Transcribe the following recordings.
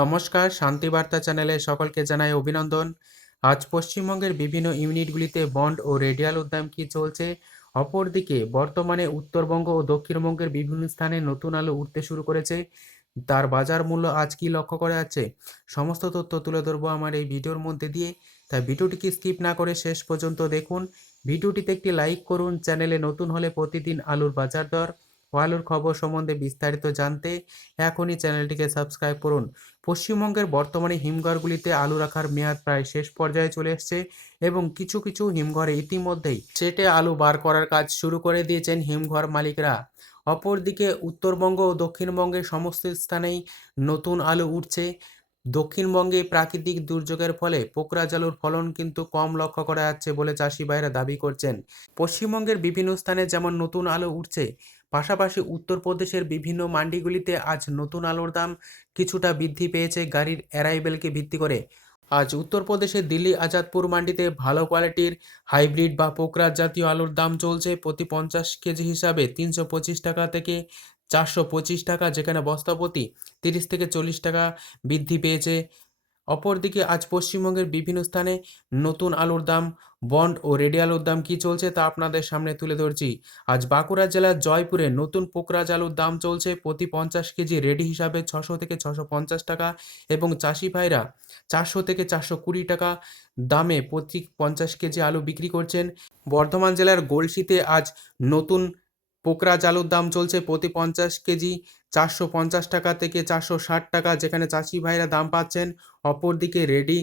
নমস্কার শান্তিবার্তা চ্যানেলে সকলকে জানাই অভিনন্দন। আজ পশ্চিমবঙ্গের বিভিন্ন ইউনিটগুলিতে বন্ড ও রেডিয়াল উদ্যাম কি চলছে? অপরদিকে, বর্তমানে উত্তরবঙ্গ ও দক্ষিণবঙ্গের বিভিন্ন স্থানে নতুন আলু উঠতে শুরু করেছে। তার বাজার মূল্য আজ কি লক্ষ্য করা যাচ্ছে? সমস্ত তথ্য তুলে ধরবো আমার এই ভিডিওর মধ্যে দিয়ে। তাই ভিডিওটিকে স্কিপ না করে শেষ পর্যন্ত দেখুন। ভিডিওটিতে একটি লাইক করুন, চ্যানেলে নতুন হলে প্রতিদিন আলুর বাজার দর। ও আলুর খবর সম্বন্ধে বিস্তারিত জানতে এখনই চ্যানেলটিকে সাবস্ক্রাইব করুন। পশ্চিমবঙ্গের বর্তমানে হিমঘরগুলিতে আলু রাখার মেয়াদ প্রায় শেষ পর্যায়ে চলে এসছে এবং কিছু কিছু হিমঘরে ইতিমধ্যেই সেটে আলু বার করার কাজ শুরু করে দিয়েছেন হিমঘর মালিকরা। অপরদিকে উত্তরবঙ্গ ও দক্ষিণবঙ্গের সমস্ত স্থানেই নতুন আলু উঠছে। দক্ষিণবঙ্গে প্রাকৃতিক দুর্যোগের ফলে পোকরা জালুর ফলন কিন্তু কম লক্ষ্য করা যাচ্ছে বলে চাষি ভাইরা দাবি করছেন। পশ্চিমবঙ্গের বিভিন্ন স্থানে যেমন নতুন আলু উঠছে পাশাপাশি উত্তরপ্রদেশের বিভিন্ন মান্ডিগুলিতে আজ নতুন আলুর দাম কিছুটা বৃদ্ধি পেয়েছে গাড়ির অ্যারাইভেলকে ভিত্তি করে। আজ উত্তরপ্রদেশের দিল্লি আজাদপুর মান্ডিতে ভালো কোয়ালিটির হাইব্রিড বা পোকরাজ জাতীয় আলুর দাম চলছে প্রতি পঞ্চাশ কেজি হিসাবে তিনশো পঁচিশ টাকা থেকে চারশো পঁচিশ টাকা, যেখানে বস্তাপতি তিরিশ থেকে চল্লিশ টাকা বৃদ্ধি পেয়েছে। অপরদিকে আজ পশ্চিমবঙ্গের বিভিন্ন স্থানে নতুন আলুর দাম, বন্ড ও রেডি আলুর দাম কী চলছে তা আপনাদের সামনে তুলে ধরছি। আজ বাঁকুড়া জেলার জয়পুরে নতুন পোকরাজ আলুর দাম চলছে প্রতি পঞ্চাশ কেজি রেডি হিসাবে ছশো থেকে ছশো পঞ্চাশ টাকা এবং চাষি ভাইরা চারশো থেকে চারশো কুড়ি টাকা দামে প্রতি পঞ্চাশ কেজি আলু বিক্রি করছেন। বর্ধমান জেলার গলসিতে আজ নতুন পোকরাজ আলুর দাম চলছে প্রতি পঞ্চাশ কেজি চারশো পঞ্চাশ টাকা থেকে চারশো ষাট টাকা, যেখানে চাষি ভাইরা দাম পাচ্ছেন। অপরদিকে রেডি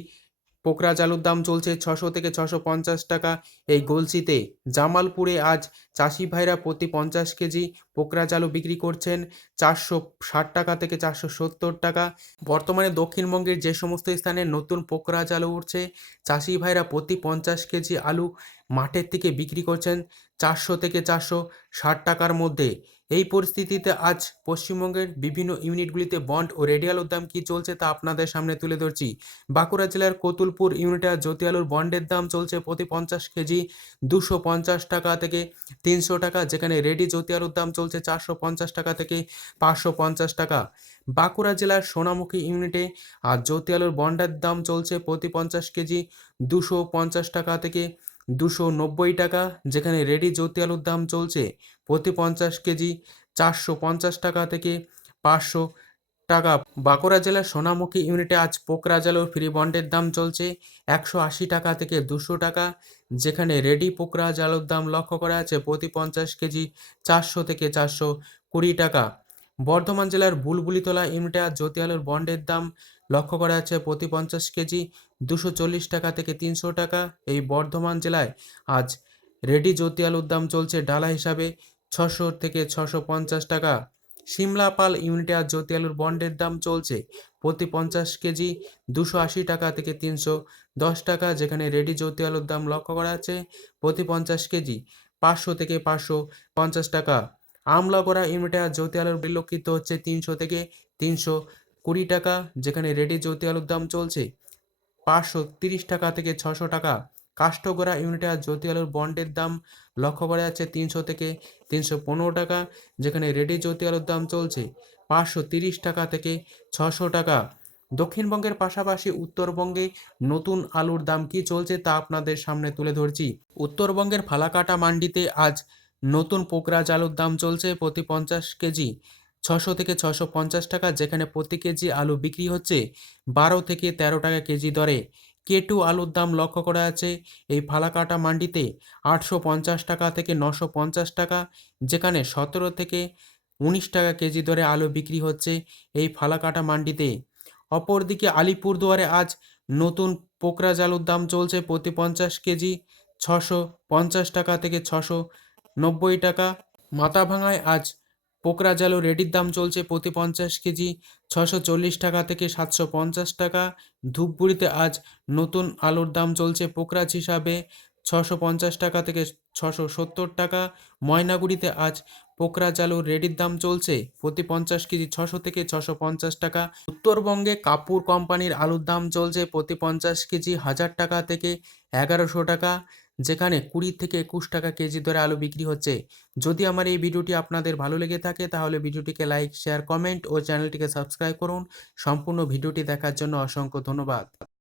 পোকরা আলুর দাম চলছে ছশো থেকে ছশো পঞ্চাশ টাকা। এই গলসিতে জামালপুরে আজ চাষি ভাইরা প্রতি পঞ্চাশ কেজি পোকরা আলু বিক্রি করছেন চারশো ষাট টাকা থেকে চারশো সত্তর টাকা। বর্তমানে দক্ষিণবঙ্গের যে সমস্ত স্থানে নতুন পোকরা আলু উঠছে, চাষি ভাইরা প্রতি পঞ্চাশ কেজি আলু মাঠের থেকে বিক্রি করছেন চারশো থেকে চারশো ষাট টাকার মধ্যে। এই পরিস্থিতিতে আজ পশ্চিমবঙ্গের বিভিন্ন ইউনিটগুলিতে বন্ড ও রেডিয়াল দাম কী চলছে তা আপনাদের সামনে তুলে ধরছি। বাঁকুড়া জেলার কতুলপুর ইউনিটে জ্যোতি আলুর বন্ডের দাম চলছে প্রতি পঞ্চাশ কেজি দুশো পঞ্চাশ টাকা থেকে তিনশো টাকা, যেখানে রেডি জ্যোতি আলুর দাম চলছে চারশো পঞ্চাশ টাকা থেকে পাঁচশো পঞ্চাশ টাকা। বাঁকুড়া জেলার সোনামুখী ইউনিটে আর জ্যোতি আলুর বন্ডের দাম চলছে প্রতি পঞ্চাশ কেজি দুশো পঞ্চাশ টাকা থেকে দুশো নব্বই টাকা, যেখানে রেডি জ্যোতি আলুর দাম চলছে প্রতি পঞ্চাশ কেজি চারশো পঞ্চাশ টাকা থেকে পাঁচশো টাকা। বাঁকুড়া জেলার সোনামুখী ইউনিটে আজ পোকরাজ আলুর ফ্রি বন্ডের দাম চলছে একশো আশি টাকা থেকে দুশো টাকা, যেখানে রেডি পোকরাজ আলুর দাম লক্ষ্য করা আছে প্রতি পঞ্চাশ কেজি চারশো থেকে চারশো কুড়ি টাকা। বর্ধমান জেলার বুলবুলিতলা ইউনিটে আজ জ্যোতি আলুর বন্ডের দাম লক্ষ্য করা আছে প্রতি পঞ্চাশ কেজি দুশো চল্লিশ টাকা থেকে তিনশো টাকা এই বর্ধমান জেলায় আজ রেডি জ্যোতি আলুর দাম চলছে ডালা হিসাবে ছশো থেকে ছশো পঞ্চাশ টাকা। সিমলা পাল ইউনিটে আজ জ্যোতি আলুর বন্ডের দাম চলছে প্রতি পঞ্চাশ কেজি দুশো আশি টাকা থেকে তিনশো দশ টাকা, যেখানে রেডি জ্যোতি আলুর দাম লক্ষ্য করা আছে প্রতি পঞ্চাশ কেজি পাঁচশো থেকে পাঁচশো পঞ্চাশ টাকা। আমলা আমলাগড়া ইউনিটে আজ জ্যোতি আলুর বিলক্ষিত হচ্ছে তিনশো থেকে তিনশো কুড়ি টাকা, যেখানে রেডি জ্যোতি আলুর দাম চলছে পাঁচশো তিরিশ টাকা থেকে ছশো টাকা। কাষ্ঠগড়া ইউনিটে জ্যোতি আলুর বন্ডের দাম লক্ষ্য করা যাচ্ছে তিনশো থেকে তিনশো পনেরো টাকা, যেখানে রেডি জ্যোতি আলুর দাম চলছে পাঁচশো তিরিশ টাকা থেকে ছশো টাকা। দক্ষিণবঙ্গের পাশাপাশি উত্তরবঙ্গে নতুন আলুর দাম কি চলছে তা আপনাদের সামনে তুলে ধরছি। উত্তরবঙ্গের ফালাকাটা মান্ডিতে আজ নতুন পোকরাজ আলুর দাম চলছে প্রতি পঞ্চাশ কেজি। ছশো থেকে ছশো পঞ্চাশ টাকা, যেখানে প্রতি কেজি আলু বিক্রি হচ্ছে বারো থেকে তেরো টাকা কেজি দরে। কেটু আলুর দাম লক্ষ্য করা আছে। এই ফালাকাটা মান্ডিতে আটশো পঞ্চাশ টাকা থেকে নশো পঞ্চাশ টাকা, যেখানে সতেরো থেকে উনিশ টাকা কেজি দরে আলু বিক্রি হচ্ছে এই ফালাকাটা মান্ডিতে। অপরদিকে আলিপুরদুয়ারে আজ নতুন পোকরাজ আলুর দাম চলছে প্রতি পঞ্চাশ কেজি ছশো পঞ্চাশ টাকা থেকে ছশো নব্বই টাকা। মাথাভাঙায় আজ পোকরা জালো রেডির দাম চলছে প্রতি পঞ্চাশ কেজি ছশো চল্লিশ টাকা থেকে সাতশো পঞ্চাশ টাকা। ধূপগুড়িতে আজ নতুন আলুর দাম চলছে পোকরাজ হিসাবে ছশো পঞ্চাশ টাকা থেকে ছশো সত্তর টাকা। ময়নাগুড়িতে আজ পোকরাজ আলুর রেডির দাম চলছে প্রতি পঞ্চাশ কেজি ছশো থেকে ছশো পঞ্চাশ টাকা। উত্তরবঙ্গে কাপুর কোম্পানির আলুর দাম চলছে প্রতি পঞ্চাশ কেজি হাজার টাকা থেকে এগারোশো টাকা। যেখানে কুড়ি থেকে একুশ টাকা কেজি দরে আলু বিক্রি হচ্ছে। যদি আমার এই ভিডিওটি আপনাদের ভালো লেগে থাকে, তাহলে ভিডিওটিকে লাইক, শেয়ার, কমেন্ট ও চ্যানেলটিকে সাবস্ক্রাইব করুন। সম্পূর্ণ ভিডিওটি দেখার জন্য অসংখ্য ধন্যবাদ।